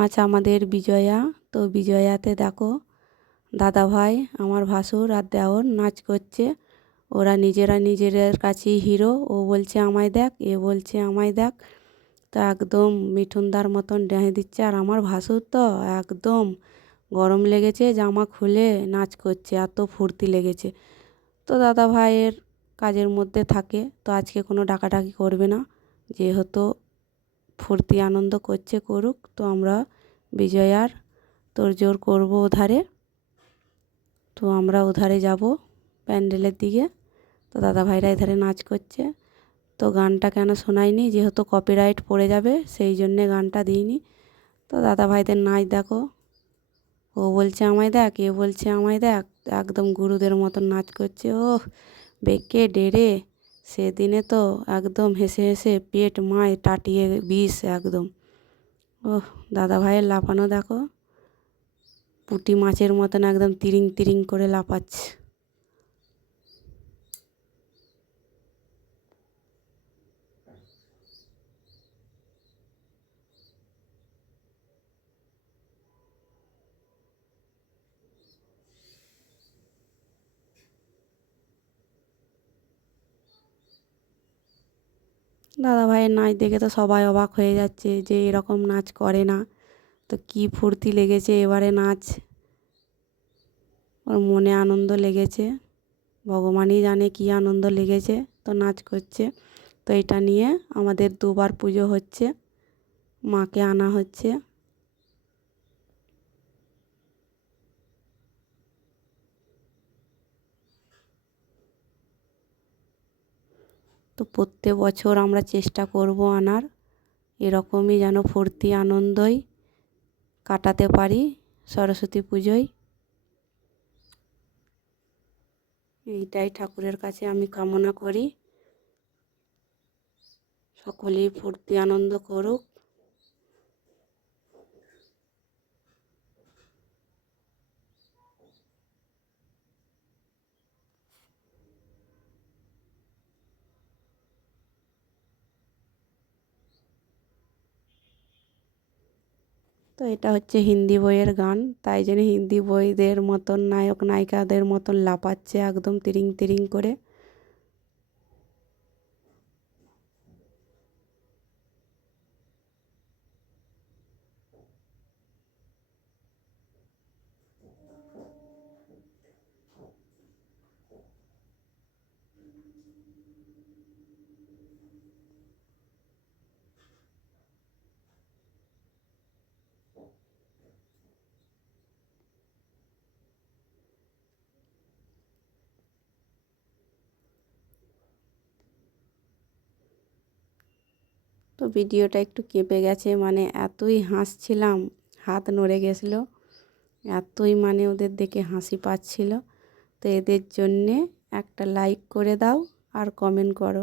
আজ আমাদের বিজয়া। তো বিজয়াতে দেখো দাদাভাই, আমার ভাসুর আর দেওর নাচ করছে। ওরা নিজেরা নিজেদের কাছেই হিরো। ও বলছে আমায় দেখ, এ বলছে আমায় দেখ। তো একদম মিঠুনদার মতন ডেহে দিচ্ছে। আর আমার ভাসুর তো একদম গরম লেগেছে, জামা খুলে নাচ করছে, এত ফুর্তি লেগেছে। তো দাদাভাইয়ের কাজের মধ্যে থাকে, তো আজকে কোনো ডাকাডাকি করবে না, যেহেতু ফুর্তি আনন্দ করছে করুক। তো আমরা বিজয়ার তোড়জোড় করবো ওধারে। তো আমরা ওধারে যাব প্যান্ডেলের দিকে। তো দাদাভাইরা এধারে নাচ করছে। তো গানটা কেন শোনাইনি, যেহেতু কপিরাইট পড়ে যাবে, সেই জন্যে গানটা দিইনি। তো দাদাভাইদের নাচ দেখো, ও বলছে আমায় দেখ, এ বলছে আমায় দেখ, একদম গুরুদের মতন নাচ করছে। ওহ, বেঁকে ডেরে সেদিনে তো একদম হেসে হেসে পেট মায় টাটিয়ে বিষ একদম। ওহ, দাদাভাইয়ের লাফানো দেখো, পুঁটি মাছের মতন একদম তিরিং তিরিং করে লাফাচ্ছে। দাদাভাইয়ের নাচ দেখে তো সবাই অবাক হয়ে যাচ্ছে যে এরকম নাচ করে না। তো কী ফুর্তি লেগেছে এবারে নাচ, ওর মনে আনন্দ লেগেছে, ভগবানই জানে কী আনন্দ লেগেছে। তো নাচ করছে। তো এটা নিয়ে আমাদের দুবার পুজো হচ্ছে, মাকে আনা হচ্ছে। তো প্রত্যেক বছর আমরা চেষ্টা করব আনার, এরকমই যেন ফুর্তি আনন্দই কাটাতে পারি সরস্বতী পুজোয়। এইটাই ঠাকুরের কাছে আমি কামনা করি, সকলেই ফুর্তি আনন্দ করুক। তো এটা হচ্ছে হিন্দি বইয়ের গান, তাই জন্য হিন্দি বইদের মতন নায়ক নায়িকাদের মতন লাফাচ্ছে একদম তিরিং তিরিং করে। তো ভিডিওটা একটু কেঁপে গেছে, মানে এতই হাসছিলাম, হাত নড়ে গেছিলো, এতই মানে ওদের দেখে হাসি পাচ্ছিল। তো এদের জন্যে একটা লাইক করে দাও আর কমেন্ট করো।